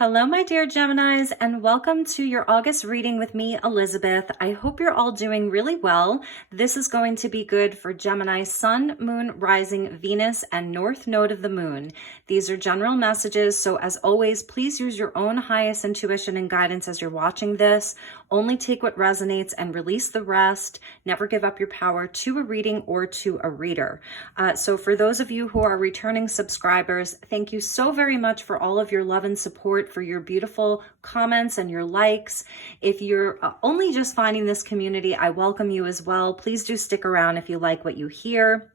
Hello, my dear Geminis, and welcome to your August reading with me, Elizabeth. I hope you're all doing really well. This is going to be good for Gemini, Sun, Moon, Rising, Venus, and North Node of the Moon. These are general messages, so as always, please use your own highest intuition and guidance as you're watching this. Only take what resonates and release the rest. Never give up your power to a reading or to a reader. So for those of you who are returning subscribers, thank you so very much for all of your love and support, for your beautiful comments and your likes. If you're only just finding this community, I welcome you as well. Please do stick around if you like what you hear.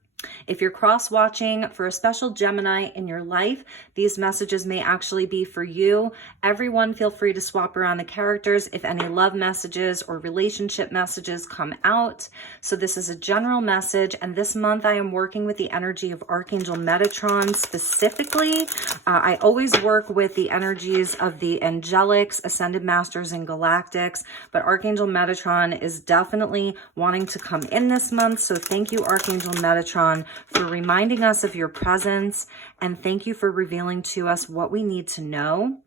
If you're cross-watching for a special Gemini in your life, these messages may actually be for you. Everyone, feel free to swap around the characters if any love messages or relationship messages come out. So this is a general message, and this month I am working with the energy of Archangel Metatron specifically. I always work with the energies of the angelics, ascended masters, and galactics, but Archangel Metatron is definitely wanting to come in this month. So thank you, Archangel Metatron, for reminding us of your presence, and thank you for revealing to us what we need to know.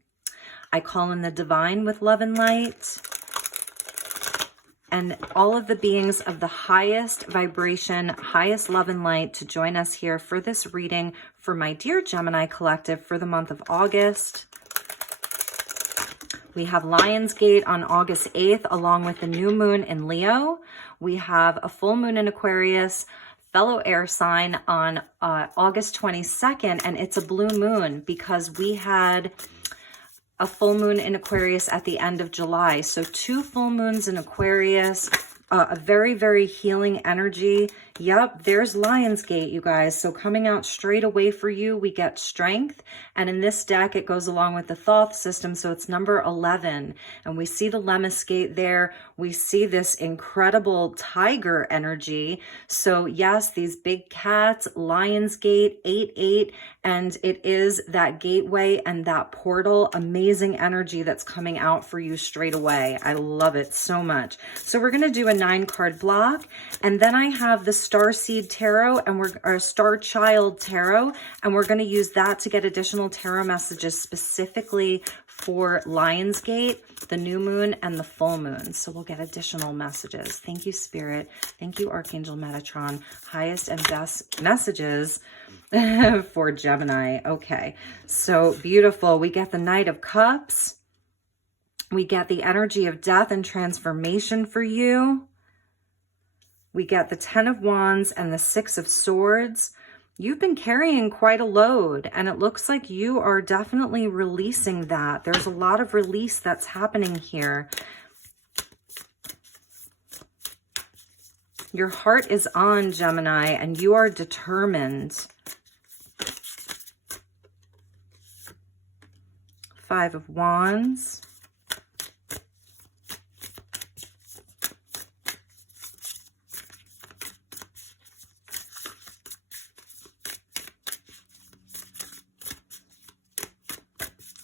I call in the divine with love and light, and all of the beings of the highest vibration, highest love and light to join us here for this reading for my dear Gemini collective for the month of August. We have Lionsgate on August 8th, along with the new moon in Leo. We have a full moon in Aquarius, fellow air sign, on August 22nd, and it's a blue moon because we had a full moon in Aquarius at the end of July. So 2 full moons in Aquarius, a very, very healing energy. Yep, there's Lionsgate, you guys. So coming out straight away for you, we get strength. And in this deck, it goes along with the Thoth system. So it's number 11. And we see the Lemniscate there. We see this incredible tiger energy. So yes, these big cats, Lionsgate, 8-8. And it is that gateway and that portal. Amazing energy that's coming out for you straight away. I love it so much. So we're going to do a 9-card block. And then I have the Starseed Tarot, and our Star Child Tarot, and we're going to use that to get additional tarot messages specifically for Lionsgate, the new moon, and the full moon. So we'll get additional messages. Thank you, Spirit. Thank you, Archangel Metatron. Highest and best messages for Gemini. Okay, so beautiful. We get the Knight of Cups. We get the energy of death and transformation for you. We get the 10 of Wands and the 6 of Swords. You've been carrying quite a load, and it looks like you are definitely releasing that. There's a lot of release that's happening here. Your heart is on, Gemini, and you are determined. 5 of Wands.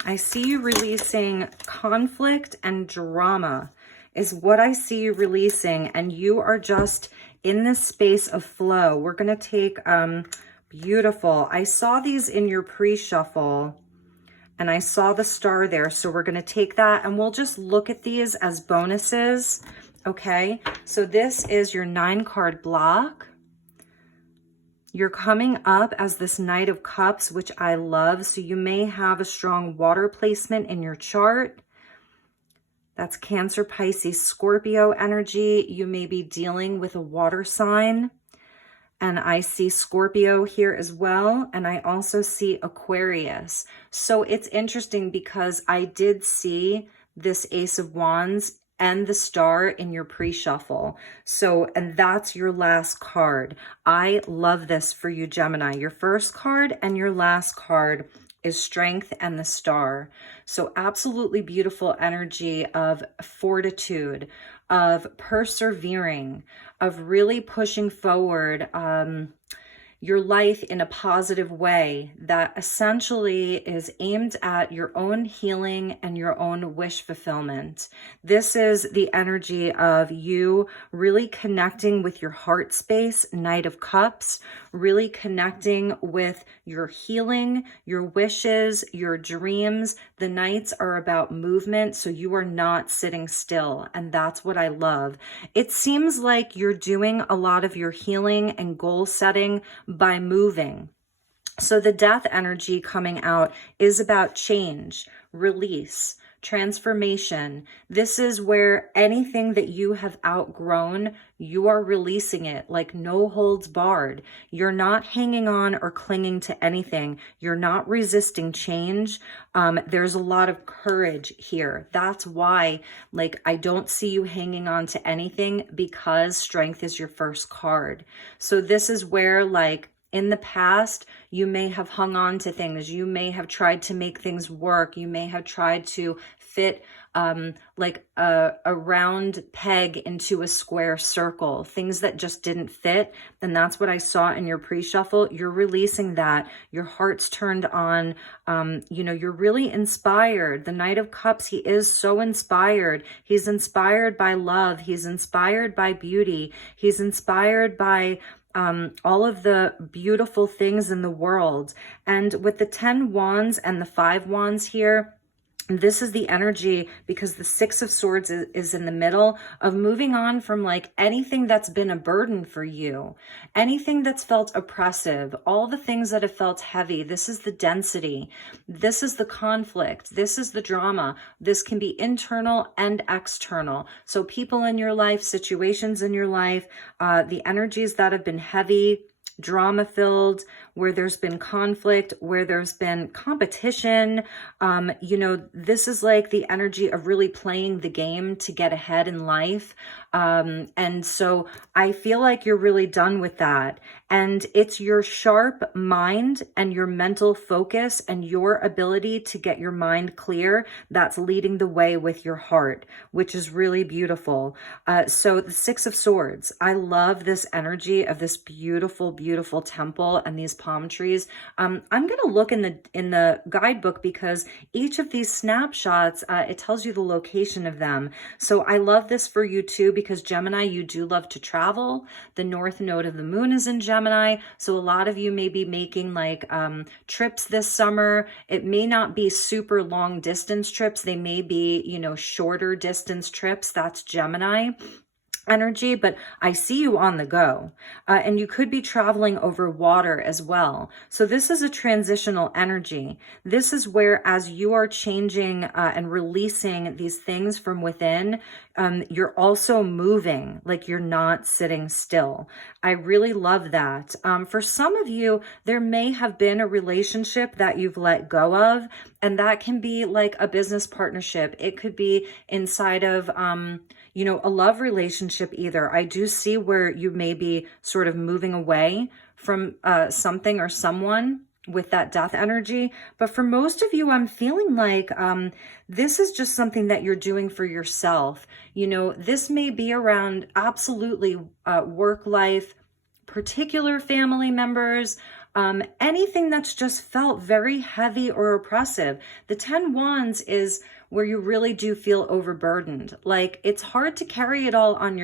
I see you releasing conflict and drama is what I see you releasing, and you are just in this space of flow. We're going to take, beautiful. I saw these in your pre-shuffle, and I saw the star there, so we're going to take that, and we'll just look at these as bonuses, okay? So this is your 9-card block. You're coming up as this Knight of Cups, which I love. So you may have a strong water placement in your chart. That's Cancer, Pisces, Scorpio energy. You may be dealing with a water sign. And I see Scorpio here as well. And I also see Aquarius. So it's interesting because I did see this Ace of Wands and the star in your pre-shuffle. So, and that's your last card. I love this for you, Gemini. Your first card and your last card is strength and the star. So absolutely beautiful energy of fortitude, of persevering, of really pushing forward your life in a positive way that essentially is aimed at your own healing and your own wish fulfillment. This is the energy of you really connecting with your heart space, Knight of Cups, really connecting with your healing, your wishes, your dreams. The nights are about movement, so you are not sitting still, and that's what I love. It seems like you're doing a lot of your healing and goal setting by moving. So the death energy coming out is about change, release, transformation. This is where anything that you have outgrown, you are releasing it like no holds barred. You're not hanging on or clinging to anything. You're not resisting change. There's a lot of courage here. That's why, like, I don't see you hanging on to anything, because strength is your first card. So this is where, like, in the past, you may have hung on to things. You may have tried to make things work. You may have tried to fit like a round peg into a square circle, things that just didn't fit. And that's what I saw in your pre-shuffle. You're releasing that. Your heart's turned on. You're really inspired. The Knight of Cups, he is so inspired. He's inspired by love. He's inspired by beauty. He's inspired by all of the beautiful things in the world. And with the 10 wands and the 5 wands here, this is the energy, because the 6 of swords is in the middle of moving on from like anything that's been a burden for you, anything that's felt oppressive, all the things that have felt heavy. This is the density. This is the conflict. This is the drama. This can be internal and external. So people in your life, situations in your life, the energies that have been heavy, drama filled, where there's been conflict, where there's been competition. This is like the energy of really playing the game to get ahead in life. And so I feel like you're really done with that. And it's your sharp mind and your mental focus and your ability to get your mind clear that's leading the way with your heart, which is really beautiful. So the 6 of swords, I love this energy of this beautiful, beautiful temple and these palm trees. I'm going to look in the guidebook, because each of these snapshots, it tells you the location of them. So I love this for you too, because Gemini, you do love to travel. The north node of the moon is in Gemini. So a lot of you may be making like trips this summer. It may not be super long distance trips. They may be, shorter distance trips. That's Gemini energy, but I see you on the go. And you could be traveling over water as well. So this is a transitional energy. This is where, as you are changing and releasing these things from within, you're also moving, like you're not sitting still. I really love that. For some of you, there may have been a relationship that you've let go of, and that can be like a business partnership. It could be inside of, a love relationship either. I do see where you may be sort of moving away from something or someone with that death energy. But for most of you, I'm feeling like this is just something that you're doing for yourself. This may be around absolutely work life, particular family members, anything that's just felt very heavy or oppressive. The 10 wands is where you really do feel overburdened. Like, it's hard to carry it all on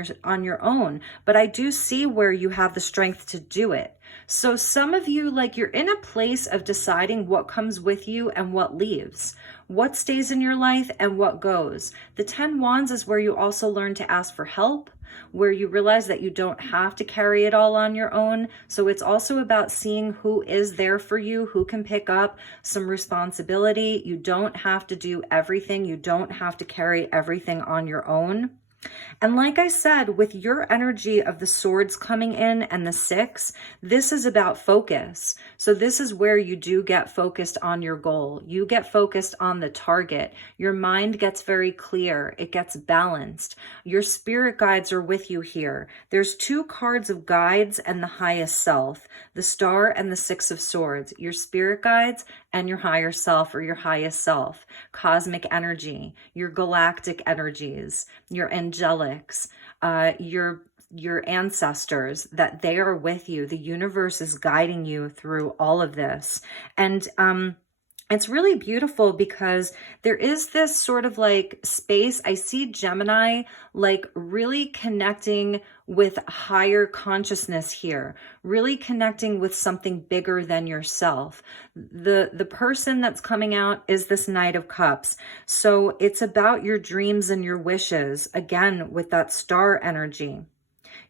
your own, but I do see where you have the strength to do it. So some of you, like, you're in a place of deciding what comes with you and what leaves, what stays in your life and what goes. The 10 wands is where you also learn to ask for help, where you realize that you don't have to carry it all on your own. So it's also about seeing who is there for you, who can pick up some responsibility. You don't have to do everything. You don't have to carry everything on your own. And like I said, with your energy of the swords coming in and the 6, this is about focus. So this is where you do get focused on your goal. You get focused on the target. Your mind gets very clear. It gets balanced. Your spirit guides are with you here. There's 2 cards of guides and the highest self, the star and the 6 of swords, your spirit guides and your higher self or your highest self, cosmic energy, your galactic energies, your angelics, your ancestors, that they are with you. The universe is guiding you through all of this. And It's really beautiful because there is this sort of like space. I see Gemini like really connecting with higher consciousness here, really connecting with something bigger than yourself. The person that's coming out is this Knight of Cups. So it's about your dreams and your wishes, again, with that star energy.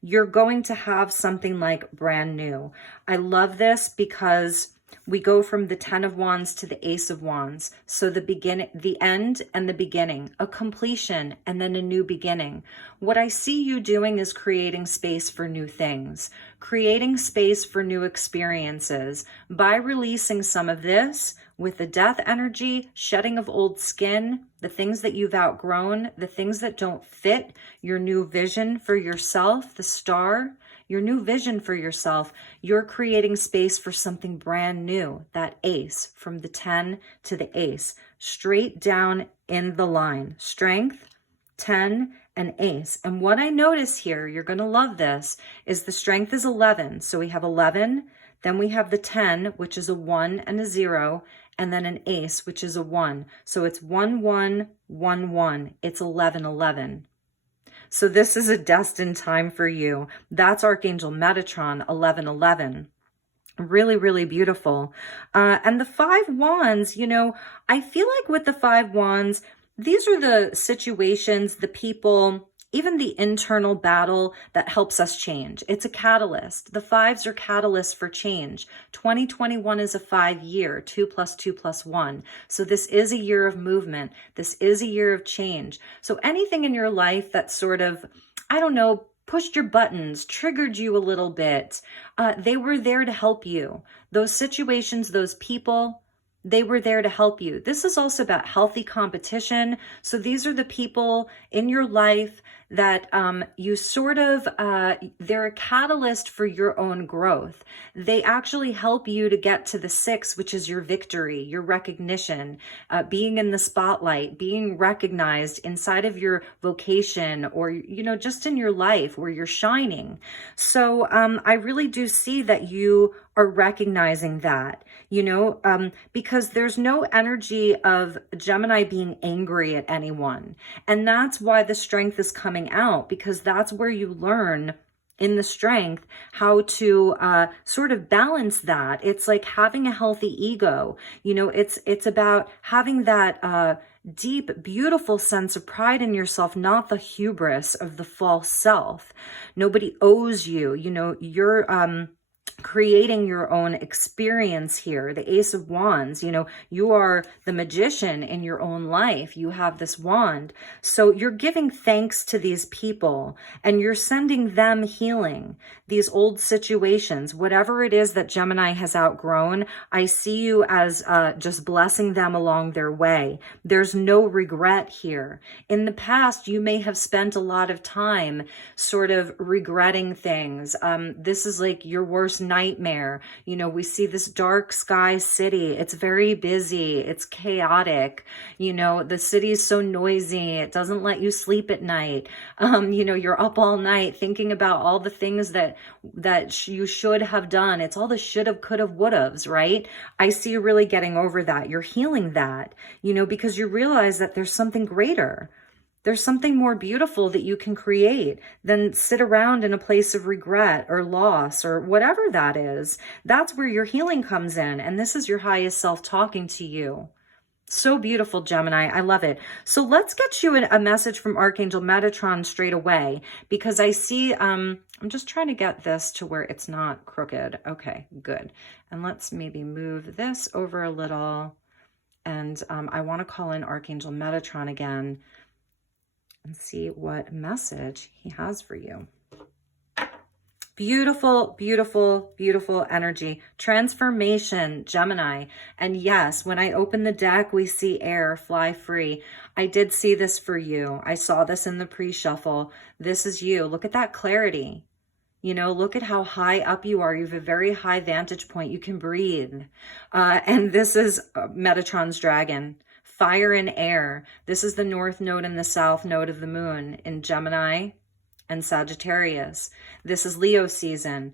You're going to have something like brand new. I love this because we go from the 10 of Wands to the Ace of Wands. So the end and the beginning, a completion and then a new beginning. What I see you doing is creating space for new things, creating space for new experiences by releasing some of this with the death energy, shedding of old skin, the things that you've outgrown, the things that don't fit, your new vision for yourself, the star, your new vision for yourself. You're creating space for something brand new, that ace, from the 10 to the ace, straight down in the line. Strength, 10, and ace. And what I notice here, you're going to love this, is the strength is 11. So we have 11, then we have the 10, which is a 1 and a 0, and then an ace, which is a 1. So it's 1, 1, 1, 1. It's 11, 11. So this is a destined time for you. That's Archangel Metatron, 1111. Really, really beautiful. And the 5 Wands, you know, I feel like with the 5 Wands, these are the situations, the people, even the internal battle that helps us change. It's a catalyst. The 5s are catalysts for change. 2021 is a 5-year, 2 + 2 + 1. So this is a year of movement. This is a year of change. So anything in your life that sort of, I don't know, pushed your buttons, triggered you a little bit, they were there to help you. Those situations, those people, they were there to help you. This is also about healthy competition. So these are the people in your life that you sort of, they're a catalyst for your own growth. They actually help you to get to the 6, which is your victory, your recognition, being in the spotlight, being recognized inside of your vocation or, you know, just in your life where you're shining. So I really do see that you are recognizing that, you know, because there's no energy of Gemini being angry at anyone. And that's why the strength is coming out, because that's where you learn in the strength how to sort of balance that. It's like having a healthy ego. You know, it's about having that deep, beautiful sense of pride in yourself, not the hubris of the false self. Nobody owes you. You know, you're creating your own experience here. The Ace of Wands, you know, you are the magician in your own life. You have this wand. So you're giving thanks to these people and you're sending them healing, these old situations, whatever it is that Gemini has outgrown. I see you as just blessing them along their way. There's no regret here. In the past, you may have spent a lot of time sort of regretting things. This is like your worst nightmare. You know, we see this dark sky city. It's very busy. It's chaotic. You know, the city is so noisy. It doesn't let you sleep at night. You know, you're up all night thinking about all the things that you should have done. It's all the should have, could have, would haves, right? I see you really getting over that. You're healing that, you know, because you realize that there's something greater. There's something more beautiful that you can create than sit around in a place of regret or loss or whatever that is. That's where your healing comes in. And this is your highest self talking to you. So beautiful, Gemini. I love it. So let's get you a message from Archangel Metatron straight away, because I see, I'm just trying to get this to where it's not crooked. Okay, good. And let's maybe move this over a little. And I want to call in Archangel Metatron again and see what message he has for you. Beautiful, beautiful, beautiful energy. Transformation, Gemini. And yes, when I open the deck, we see air, fly free. I did see this for you. I saw this in the pre-shuffle. This is you. Look at that clarity. You know, look at how high up you are. You have a very high vantage point. You can breathe. And this is Metatron's dragon. Fire and air. This is the north node and the south node of the moon in Gemini and Sagittarius. This is Leo season.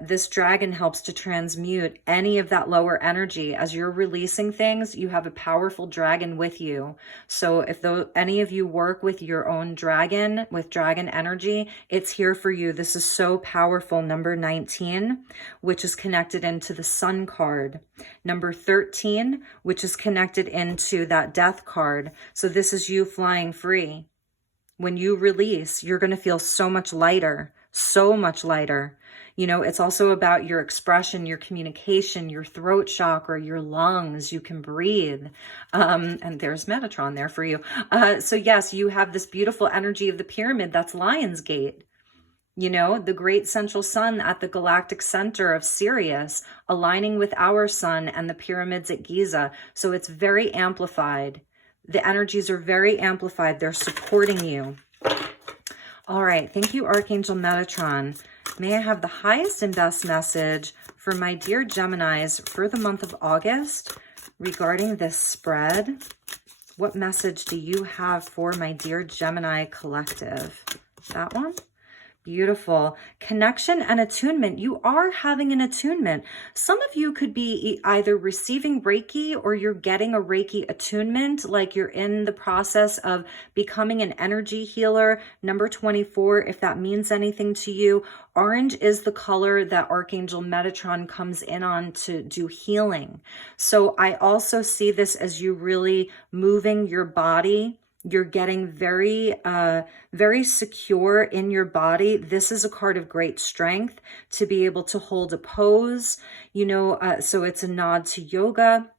This dragon helps to transmute any of that lower energy. As you're releasing things, you have a powerful dragon with you. So if any of you work with your own dragon, with dragon energy, it's here for you. This is so powerful. Number 19, which is connected into the Sun card. Number 13, which is connected into that Death card. So this is you flying free. When you release, you're going to feel so much lighter, so much lighter. You know, it's also about your expression, your communication, your throat chakra, your lungs. You can breathe. And there's Metatron there for you. So yes, you have this beautiful energy of the pyramid. That's Lion's Gate. You know, the great central sun at the galactic center of Sirius, aligning with our sun and the pyramids at Giza. So it's very amplified. The energies are very amplified. They're supporting you. All right. Thank you, Archangel Metatron. May I have the highest and best message for my dear Geminis for the month of August regarding this spread? What message do you have for my dear Gemini collective? That one? Beautiful. Connection and attunement. You are having an attunement. Some of you could be either receiving Reiki or you're getting a Reiki attunement, like you're in the process of becoming an energy healer. Number 24, if that means anything to you. Orange is the color that Archangel Metatron comes in on to do healing. So I also see this as you really moving your body. You're getting very, very secure in your body. This is a card of great strength to be able to hold a pose, you know, so it's a nod to yoga.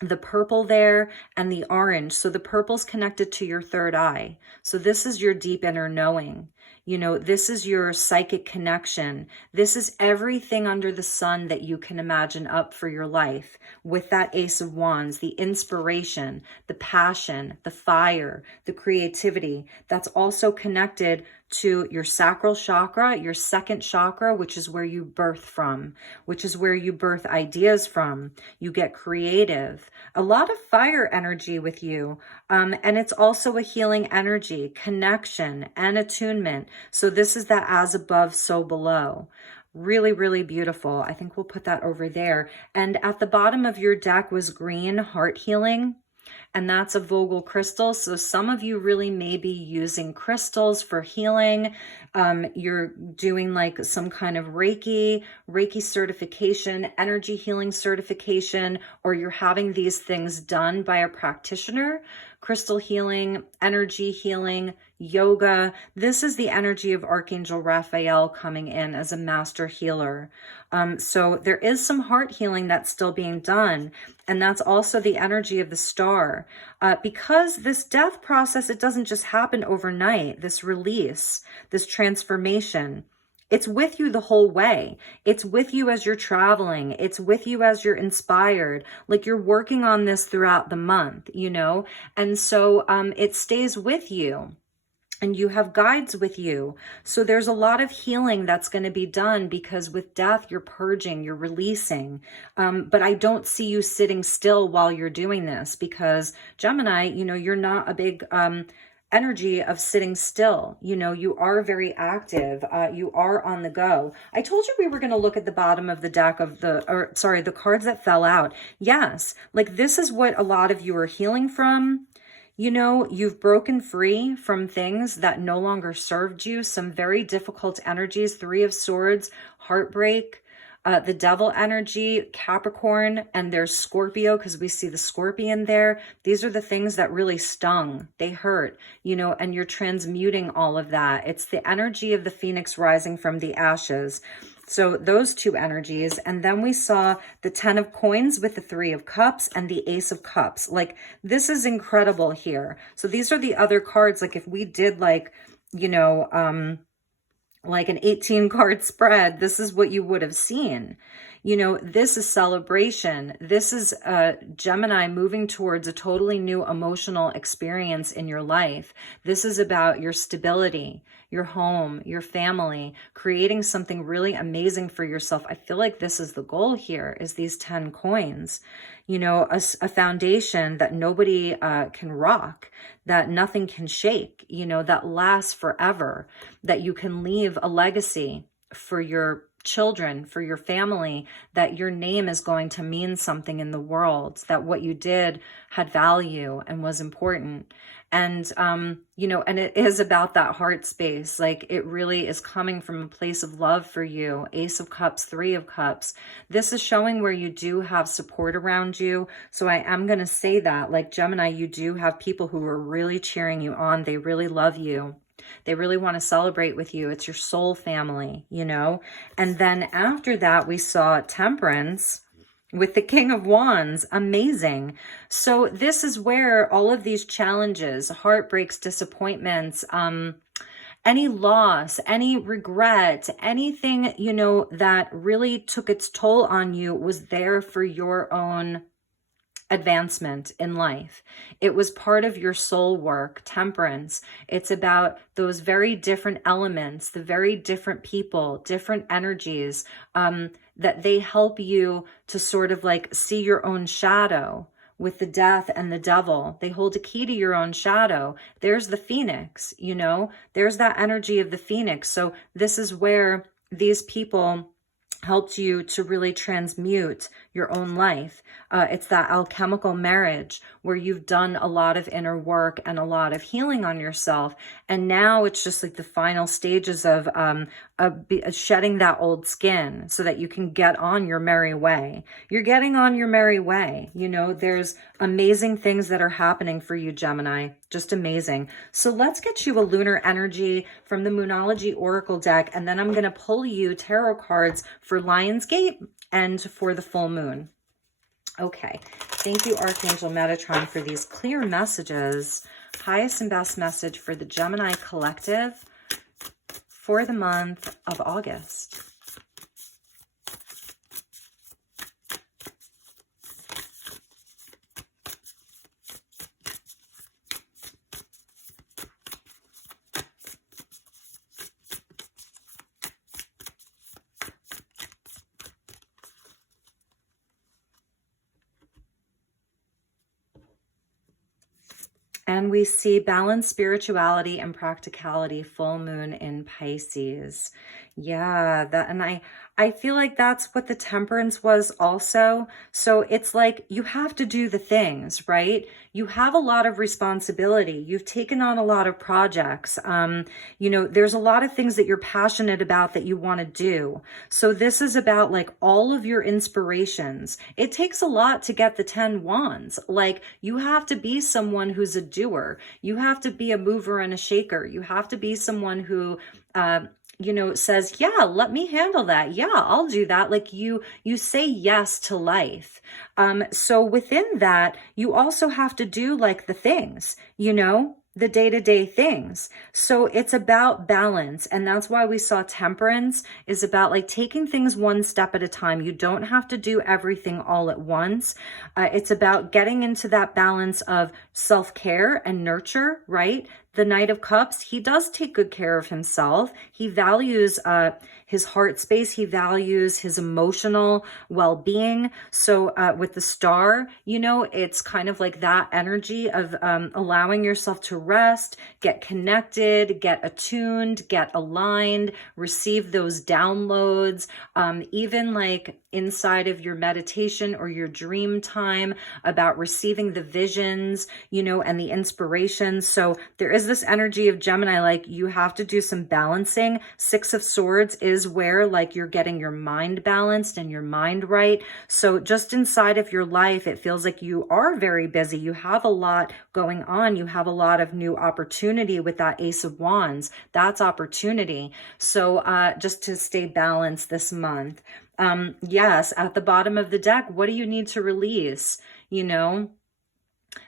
The purple there and the orange. So the purple's connected to your third eye. So this is your deep inner knowing. You know, this is your psychic connection. This is everything under the sun that you can imagine up for your life with that Ace of Wands, the inspiration, the passion, the fire, the creativity. That's also connected to your sacral chakra, your second chakra, which is where you birth from, which is where you birth ideas from. You get creative. A lot of fire energy with you. And it's also a healing energy, connection and attunement. So this is that as above, so below. Really, really beautiful. I think we'll put that over there. And at the bottom of your deck was green, heart healing. And that's a Vogel crystal. So some of you really may be using crystals for healing. You're doing like some kind of Reiki certification, energy healing certification, or you're having these things done by a practitioner. Crystal healing, energy healing, yoga. This is the energy of Archangel Raphael coming in as a master healer. So there is some heart healing that's still being done. And that's also the energy of the star. Because this death process, it doesn't just happen overnight. This release, this transformation, it's with you the whole way. It's with you as you're traveling. It's with you as you're inspired. Like you're working on this throughout the month, you know? And so it stays with you. And you have guides with you. So there's a lot of healing that's going to be done because with death, you're purging, you're releasing. But I don't see you sitting still while you're doing this because Gemini, you know, you're not a big energy of sitting still. You know, you are very active. You are on the go. I told you we were going to look at the bottom of the deck of the cards that fell out. Yes, like this is what a lot of you are healing from. You know, you've broken free from things that no longer served you, some very difficult energies, 3 of Swords, heartbreak, the devil energy, Capricorn, and there's Scorpio because we see the scorpion there. These are the things that really stung. They hurt, you know, and you're transmuting all of that. It's the energy of the phoenix rising from the ashes. So those 2 energies. And then we saw the 10 of coins with the 3 of cups and the ace of cups. Like this is incredible here. So these are the other cards. Like if we did like, you know, like an 18 card spread, this is what you would have seen. You know, this is celebration. This is Gemini moving towards a totally new emotional experience in your life. This is about your stability, your home, your family, creating something really amazing for yourself. I feel like this is the goal here, is these 10 coins. You know, a foundation that nobody can rock, that nothing can shake, you know, that lasts forever, that you can leave a legacy for your children, for your family, that your name is going to mean something in the world, that what you did had value and was important. And, you know, and it is about that heart space. Like, it really is coming from a place of love for you. Ace of Cups, Three of Cups. This is showing where you do have support around you. So I am going to say that, like, Gemini, you do have people who are really cheering you on. They really love you. They really want to celebrate with you. It's your soul family, you know? And then after that, we saw Temperance with the King of Wands. Amazing. So this is where all of these challenges, heartbreaks, disappointments, any loss, any regret, anything, you know, that really took its toll on you was there for your own advancement in life. It was part of your soul work. Temperance. It's about those very different elements, the very different people, different energies, that they help you to sort of like see your own shadow. With the Death and the Devil, they hold a key to your own shadow. There's the Phoenix, you know, there's that energy of the Phoenix. So this is where these people helped you to really transmute your own life. It's that alchemical marriage where you've done a lot of inner work and a lot of healing on yourself. And now it's just like the final stages of shedding that old skin so that you can get on your merry way. You're getting on your merry way. You know, there's amazing things that are happening for you, Gemini. Just amazing. So let's get you a lunar energy from the Moonology Oracle deck. And then I'm going to pull you tarot cards for Lionsgate and for the full moon. Okay. Thank you, Archangel Metatron, for these clear messages. Highest and best message for the Gemini collective for the month of August. And we see balance, spirituality, and practicality, full moon in Pisces. Yeah, that, and I feel like that's what the Temperance was also. So it's like you have to do the things, right? You have a lot of responsibility. You've taken on a lot of projects. You know, there's a lot of things that you're passionate about that you want to do. So this is about like all of your inspirations. It takes a lot to get the 10 wands. Like, you have to be someone who's a doer. You have to be a mover and a shaker. You have to be someone who, you know, says, yeah, let me handle that. Yeah, I'll do that. Like, you say yes to life. So within that, you also have to do like the things, you know, the day-to-day things. So it's about balance. And that's why we saw Temperance is about like taking things one step at a time. You don't have to do everything all at once. It's about getting into that balance of self-care and nurture, right? The Knight of Cups, he does take good care of himself. He values his heart space. He values his emotional well-being. So with the Star, you know, it's kind of like that energy of allowing yourself to rest, get connected, get attuned, get aligned, receive those downloads, even like inside of your meditation or your dream time, about receiving the visions, you know, and the inspirations. So there is this energy of Gemini, like you have to do some balancing. Six of Swords is where like you're getting your mind balanced and your mind right. So just inside of your life, it feels like you are very busy. You have a lot going on. You have a lot of new opportunity with that Ace of Wands. That's opportunity. So just to stay balanced this month. Yes, at the bottom of the deck, what do you need to release? You know,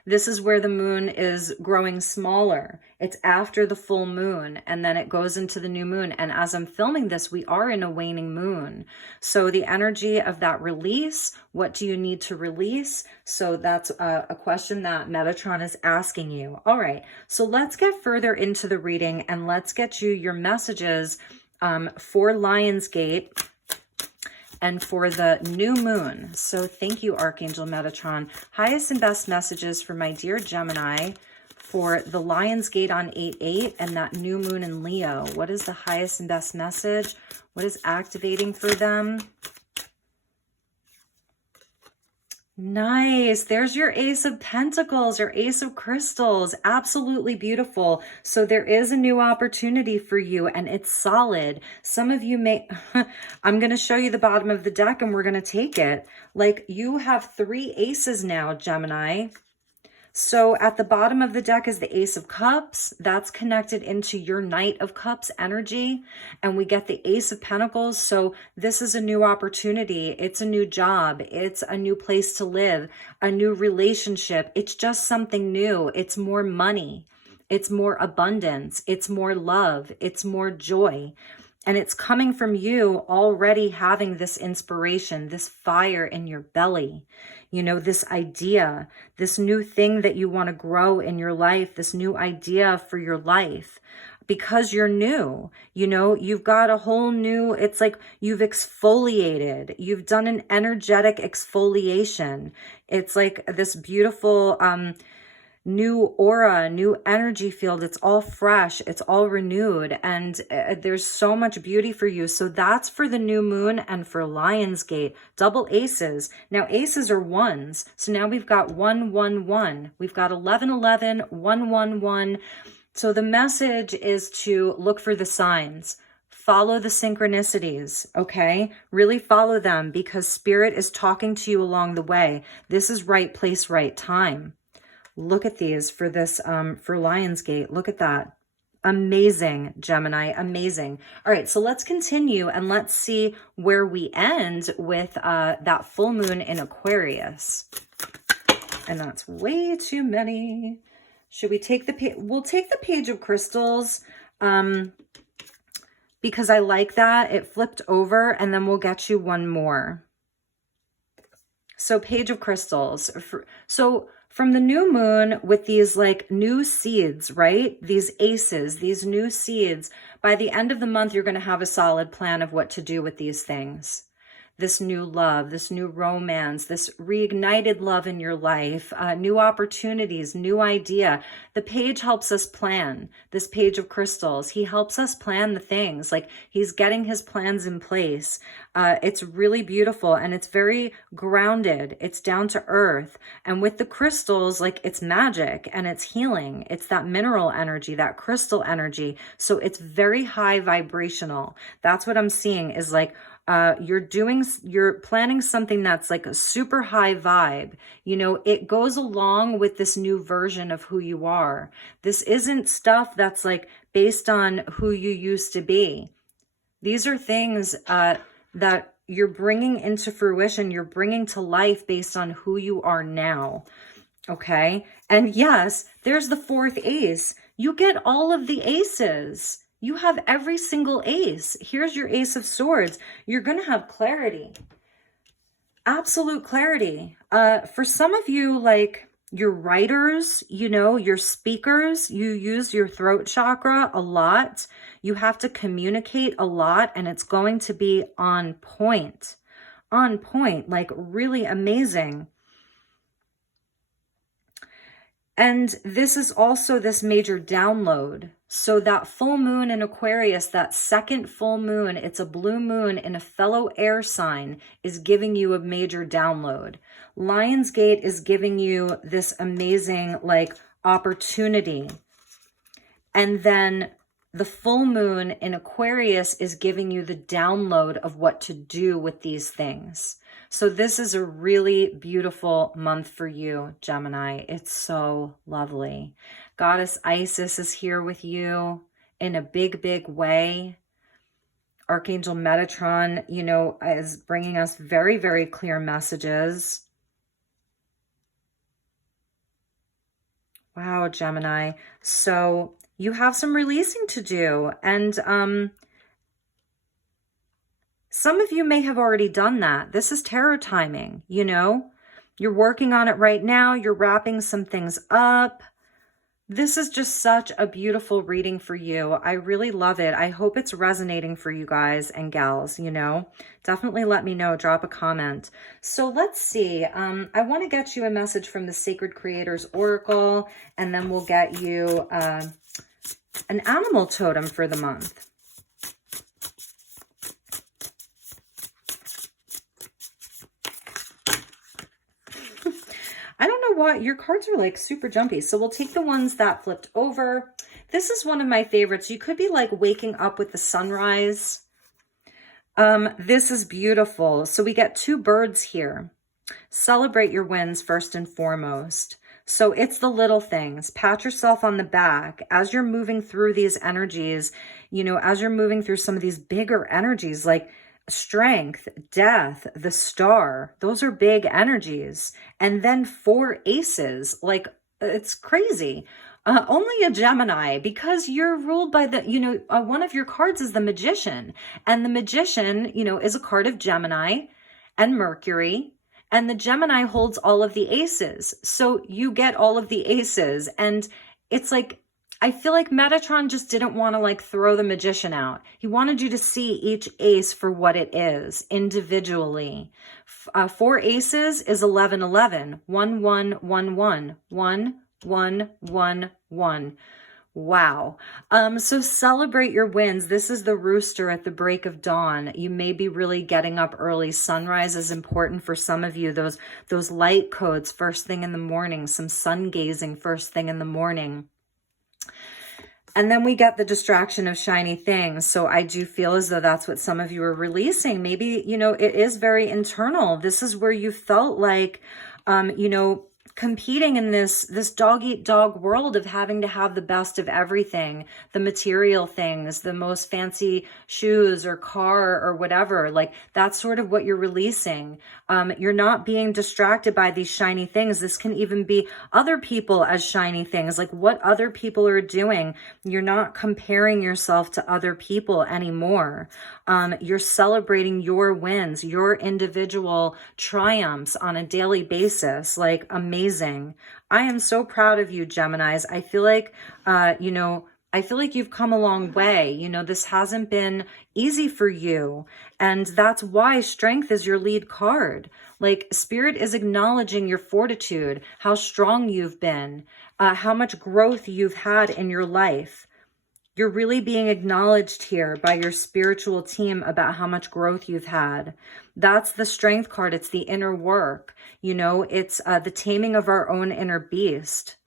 This is where the moon is growing smaller. It's after the full moon, and then it goes into the new moon. And as I'm filming this, we are in a waning moon. So the energy of that release, what do you need to release? So that's a question that Metatron is asking you. All right, so let's get further into the reading and let's get you your messages for Lionsgate and for the new moon. So thank you, Archangel Metatron. Highest and best messages for my dear Gemini for the Lionsgate on 8/8 and that new moon in Leo. What is the highest and best message? What is activating for them? Nice. There's your Ace of Pentacles or Ace of Crystals. Absolutely beautiful. So there is a new opportunity for you and it's solid. Some of you may, I'm going to show you the bottom of the deck and we're going to take it. Like you have 3 aces now, Gemini. So at the bottom of the deck is the Ace of Cups. That's connected into your Knight of Cups energy. And we get the Ace of Pentacles. So this is a new opportunity. It's a new job. It's a new place to live, a new relationship. It's just something new. It's more money. It's more abundance. It's more love. It's more joy. And it's coming from you already having this inspiration, this fire in your belly, you know, this idea, this new thing that you want to grow in your life, this new idea for your life, because you're new, you know, you've got a whole new, it's like you've exfoliated, you've done an energetic exfoliation. It's like this beautiful, new aura, new energy field. It's all fresh. It's all renewed. And there's so much beauty for you. So that's for the new moon and for Lionsgate. Double aces. Now aces are ones. So now we've got 1, 1, 1. We've got 11, 11, 1, 1, 1. So the message is to look for the signs. Follow the synchronicities, okay? Really follow them because Spirit is talking to you along the way. This is right place, right time. Look at these for this, for Lionsgate. Look at that. Amazing, Gemini. Amazing. All right, so let's continue and let's see where we end with that full moon in Aquarius. And that's way too many. Should we take the page? We'll take the Page of Crystals because I like that. It flipped over and then we'll get you one more. So Page of Crystals. So from the new moon with these like new seeds, right? These aces, these new seeds, by the end of the month, you're going to have a solid plan of what to do with these things. This new love, this new romance, this reignited love in your life, new opportunities, new idea. The page helps us plan. This Page of Crystals, he helps us plan the things. Like he's getting his plans in place. It's really beautiful and it's very grounded. It's down to earth. And with the crystals, like it's magic and it's healing. It's that mineral energy, that crystal energy. So it's very high vibrational. That's what I'm seeing is like, you're planning something that's like a super high vibe. You know, it goes along with this new version of who you are. This isn't stuff that's like based on who you used to be. These are things that you're bringing into fruition. You're bringing to life based on who you are now. Okay. And yes, there's the 4th ace. You get all of the aces. You have every single ace. Here's your Ace of Swords. You're going to have clarity. Absolute clarity. For some of you, like you're writers, you know, you're speakers, you use your throat chakra a lot. You have to communicate a lot and it's going to be on point. On point, like really amazing. And this is also this major download. So that full moon in Aquarius, that second full moon, it's a blue moon in a fellow air sign, is giving you a major download. Lionsgate is giving you this amazing like opportunity. And then the full moon in Aquarius is giving you the download of what to do with these things. So this is a really beautiful month for you, Gemini. It's so lovely. Goddess Isis is here with you in a big, big way. Archangel Metatron, you know, is bringing us very, very clear messages. Wow, Gemini. So you have some releasing to do. And some of you may have already done that. This is tarot timing, you know? You're working on it right now. You're wrapping some things up. This is just such a beautiful reading for you. I really love it. I hope it's resonating for you guys and gals, you know? Definitely let me know. Drop a comment. So let's see. I want to get you a message from the Sacred Creators Oracle, and then we'll get you an animal totem for the month. I don't know why your cards are like super jumpy. So we'll take the ones that flipped over. This is one of my favorites. You could be like waking up with the sunrise. This is beautiful. So we get two birds here. Celebrate your wins first and foremost. So it's the little things. Pat yourself on the back as you're moving through these energies, you know, as you're moving through some of these bigger energies like strength, death, the star. Those are big energies. And then 4 aces, like it's crazy. Only a Gemini, because you're ruled by the, you know, one of your cards is the Magician. And the Magician, you know, is a card of Gemini and Mercury. And the Gemini holds all of the aces. So you get all of the aces. And it's like, I feel like Metatron just didn't want to like throw the Magician out. He wanted you to see each ace for what it is individually. 4 aces is 11, 11, 1, 1, 1, 1, 1, 1, 1, 1. Wow. So celebrate your wins. This is the rooster at the break of dawn. You may be really getting up early. Sunrise is important for some of you. Those light codes first thing in the morning, some sun gazing first thing in the morning. And then we get the distraction of shiny things. So I do feel as though that's what some of you are releasing. Maybe, you know, it is very internal. This is where you felt like, you know, competing in this dog-eat-dog world of having to have the best of everything, the material things, the most fancy shoes or car or whatever. Like that's sort of what you're releasing. You're not being distracted by these shiny things. This can even be other people as shiny things, like what other people are doing. You're not comparing yourself to other people anymore. You're celebrating your wins, your individual triumphs on a daily basis. Like amazing. I am so proud of you, Geminis. I feel like, you know, I feel like you've come a long way. You know, this hasn't been easy for you. And that's why strength is your lead card. Like Spirit is acknowledging your fortitude, how strong you've been, how much growth you've had in your life. You're really being acknowledged here by your spiritual team about how much growth you've had. That's the strength card. It's the inner work. You know, it's the taming of our own inner beast.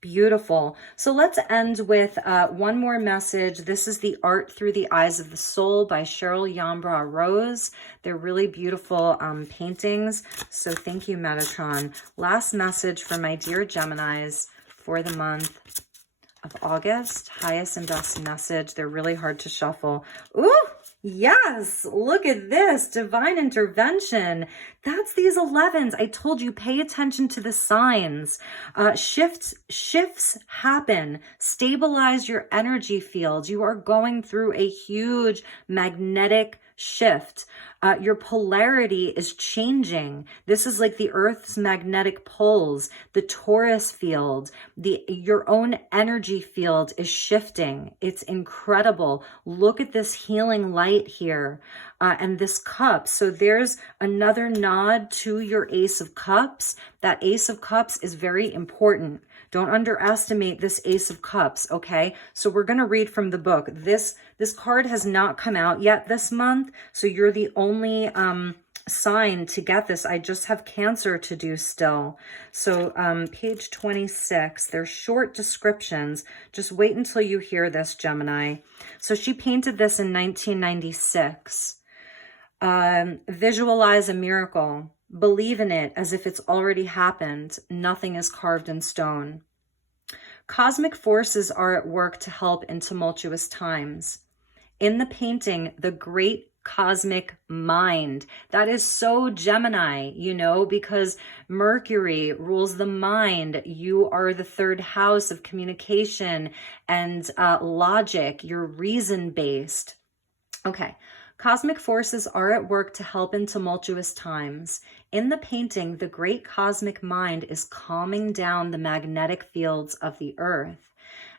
Beautiful. So let's end with one more message. This is The Art Through the Eyes of the Soul by Cheryl Yambra Rose. They're really beautiful paintings. So thank you, Metatron. Last message for my dear Geminis for the month of August. Highest and best message. They're really hard to shuffle. Ooh, yes. Look at this. Divine intervention. That's these 11s. I told you, pay attention to the signs. Shifts happen. Stabilize your energy fields. You are going through a huge magnetic shift. Your polarity is changing. This is like the Earth's magnetic poles, the Taurus field, your own energy field is shifting. It's incredible. Look at this healing light here and this cup. So there's another nod to your Ace of Cups. That Ace of Cups is very important. Don't underestimate this Ace of Cups, okay? So we're going to read from the book. This card has not come out yet this month, so you're the only sign to get this. I just have Cancer to do still. So page 26, they're short descriptions. Just wait until you hear this, Gemini. So she painted this in 1996. Visualize a miracle. Believe in it as if it's already happened. Nothing is carved in stone. Cosmic forces are at work to help in tumultuous times. In the painting, the great cosmic mind. That is so Gemini, you know, because Mercury rules the mind. You are the third house of communication and logic. You're reason-based. Okay. Cosmic forces are at work to help in tumultuous times. In the painting, the great cosmic mind is calming down the magnetic fields of the earth.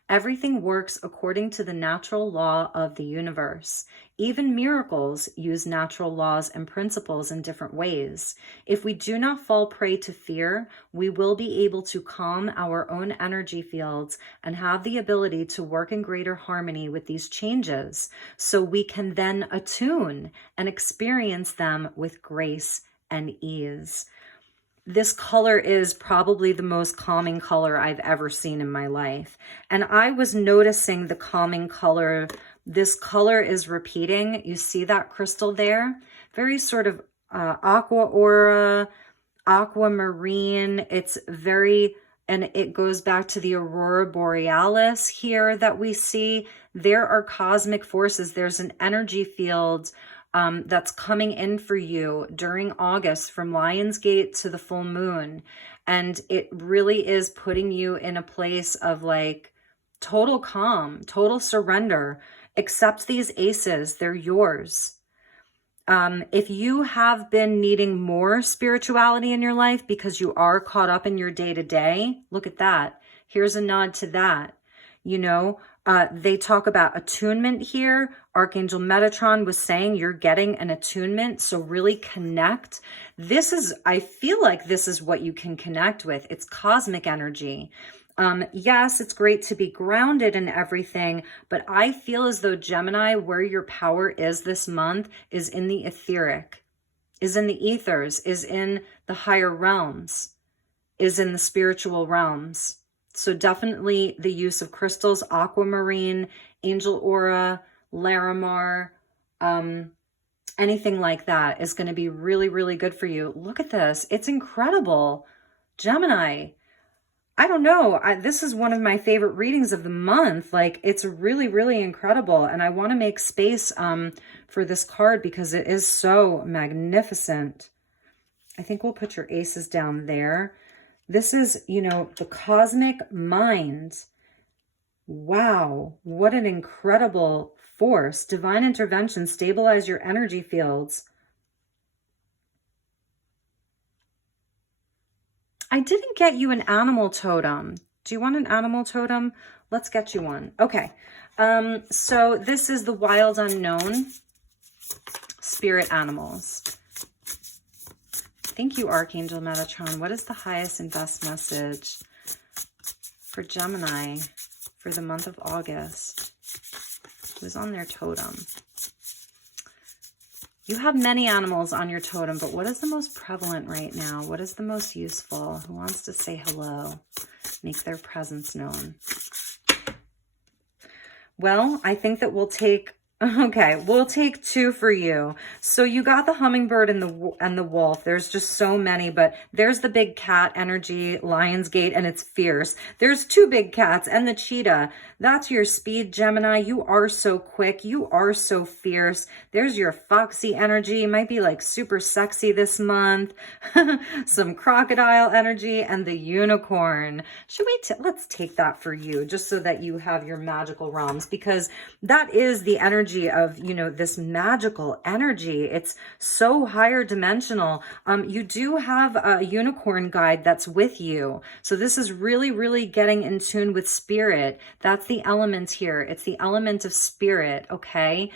Everything works according to the natural law of the universe. Even miracles use natural laws and principles in different ways. If we do not fall prey to fear, we will be able to calm our own energy fields and have the ability to work in greater harmony with these changes, so we can then attune and experience them with grace and ease. This color is probably the most calming color I've ever seen in my life. And I was noticing the calming color. This color is repeating. You see that crystal there? Very sort of aqua aura, aquamarine. It's very, and it goes back to the aurora borealis here that we see. There are cosmic forces. There's an energy field that's coming in for you during August from Lionsgate to the full moon. And it really is putting you in a place of like total calm, total surrender. Accept these aces. They're yours. If you have been needing more spirituality in your life because you are caught up in your day-to-day, look at that. Here's a nod to that. You know, they talk about attunement here. Archangel Metatron was saying you're getting an attunement, so really connect. This is, I feel like this is what you can connect with. It's cosmic energy. Yes, it's great to be grounded in everything, but I feel as though Gemini, where your power is this month, is in the etheric, is in the ethers, is in the higher realms, is in the spiritual realms. So definitely the use of crystals, aquamarine, angel aura, Larimar, anything like that is going to be really, really good for you. Look at this. It's incredible. Gemini, I don't know. This is one of my favorite readings of the month. Like, it's really, really incredible. And I want to make space for this card because it is so magnificent. I think we'll put your aces down there. This is, you know, the cosmic mind. Wow, what an incredible force. Divine intervention, stabilize your energy fields. I didn't get you an animal totem. Do you want an animal totem? Let's get you one. Okay, so this is the wild unknown spirit animals. Thank you, Archangel Metatron. What is the highest and best message for Gemini for the month of August? Who's on their totem? You have many animals on your totem, but what is the most prevalent right now? What is the most useful? Who wants to say hello? Make their presence known. Well, I think that we'll take... Okay, we'll take two for you. So you got the hummingbird and the wolf. There's just so many, but there's the big cat energy, Lionsgate, and it's fierce. There's two big cats and the cheetah. That's your speed, Gemini. You are so quick. You are so fierce. There's your foxy energy. You might be like super sexy this month. Some crocodile energy and the unicorn. Should we let's take that for you just so that you have your magical realms, because that is the energy of, you know, this magical energy. It's so higher dimensional. You do have a unicorn guide that's with you. So this is really, really getting in tune with spirit. That's the element here. It's the element of spirit, okay?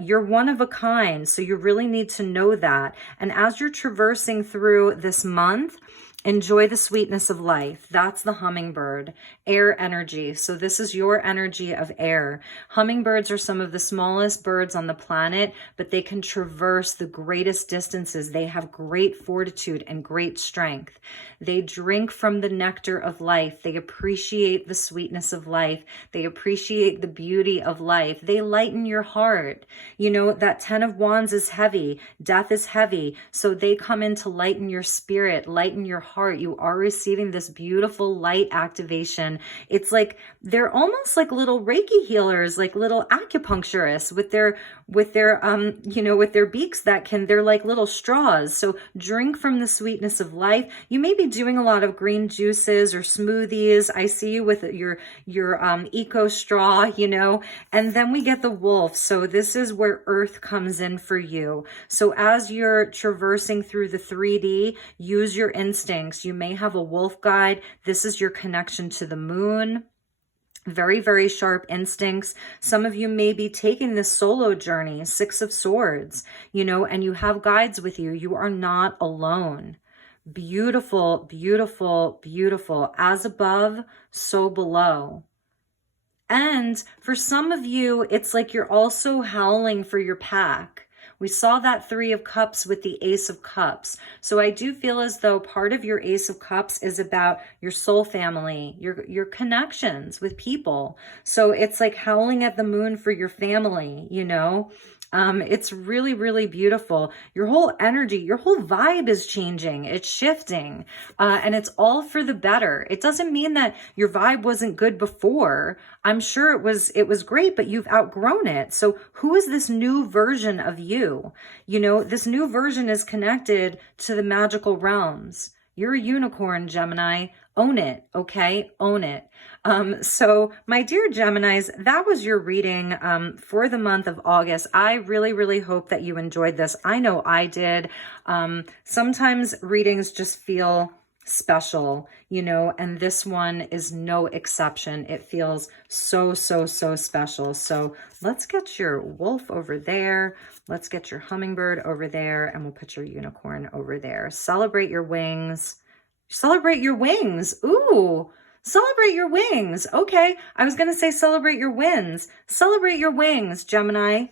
You're one of a kind, so you really need to know that. And as you're traversing through this month, enjoy the sweetness of life. That's the hummingbird, air energy. So this is your energy of air. Hummingbirds are some of the smallest birds on the planet, but they can traverse the greatest distances. They have great fortitude and great strength. They drink from the nectar of life. They appreciate the sweetness of life. They appreciate the beauty of life. They lighten your heart. You know, that 10 of Wands is heavy. Death is heavy. So they come in to lighten your spirit, lighten your heart, you are receiving this beautiful light activation. It's like they're almost like little Reiki healers, like little acupuncturists with their you know, with their beaks they're like little straws. So drink from the sweetness of life. You may be doing a lot of green juices or smoothies. I see you with your eco straw, you know. And then we get the wolf. So this is where earth comes in for you. So as you're traversing through the 3D, use your instincts. You may have a wolf guide. This is your connection to the moon. Very, very sharp instincts. Some of you may be taking this solo journey, 6 of Swords, you know, and you have guides with you. You are not alone. Beautiful, beautiful, beautiful. As above, so below. And for some of you, it's like you're also howling for your pack. We saw that 3 of Cups with the Ace of Cups. So I do feel as though part of your Ace of Cups is about your soul family, your connections with people. So it's like howling at the moon for your family, you know. It's really, really beautiful. Your whole energy, your whole vibe is changing. It's shifting, and it's all for the better. It doesn't mean that your vibe wasn't good before. I'm sure it was great, but you've outgrown it. So who is this new version of you? You know, this new version is connected to the magical realms. You're a unicorn, Gemini. Own it, okay? Own it. So my dear Geminis, that was your reading for the month of August. I really, really hope that you enjoyed this. I know I did. Sometimes readings just feel special, you know, and this one is no exception. It feels so, so, so special. So let's get your wolf over there. Let's get your hummingbird over there, and we'll put your unicorn over there. Celebrate your wings. Celebrate your wings. Ooh, celebrate your wings. Okay, I was going to say celebrate your wins. Celebrate your wings, Gemini.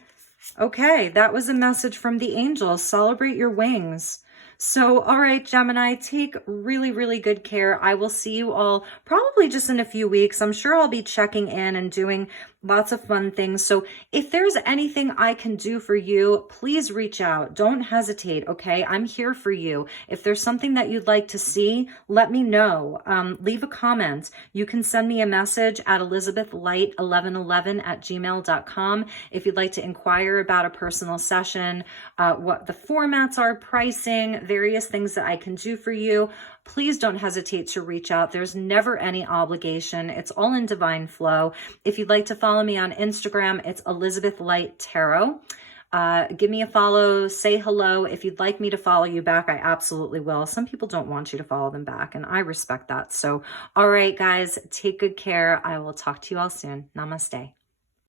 Okay, that was a message from the angels. Celebrate your wings. So, all right, Gemini, take really, really good care. I will see you all probably just in a few weeks. I'm sure I'll be checking in and doing lots of fun things. So if there's anything I can do for you, please reach out. Don't hesitate, okay? I'm here for you. If there's something that you'd like to see, let me know. Leave a comment. You can send me a message at elizabethlight1111@gmail.com if you'd like to inquire about a personal session, what the formats are, pricing, various things that I can do for you. Please don't hesitate to reach out. There's never any obligation. It's all in divine flow. If you'd like to follow me on Instagram, it's elizabethlighttarot. Give me a follow, say hello. If you'd like me to follow you back, I absolutely will. Some people don't want you to follow them back, and I respect that. So, all right, guys, take good care. I will talk to you all soon. Namaste.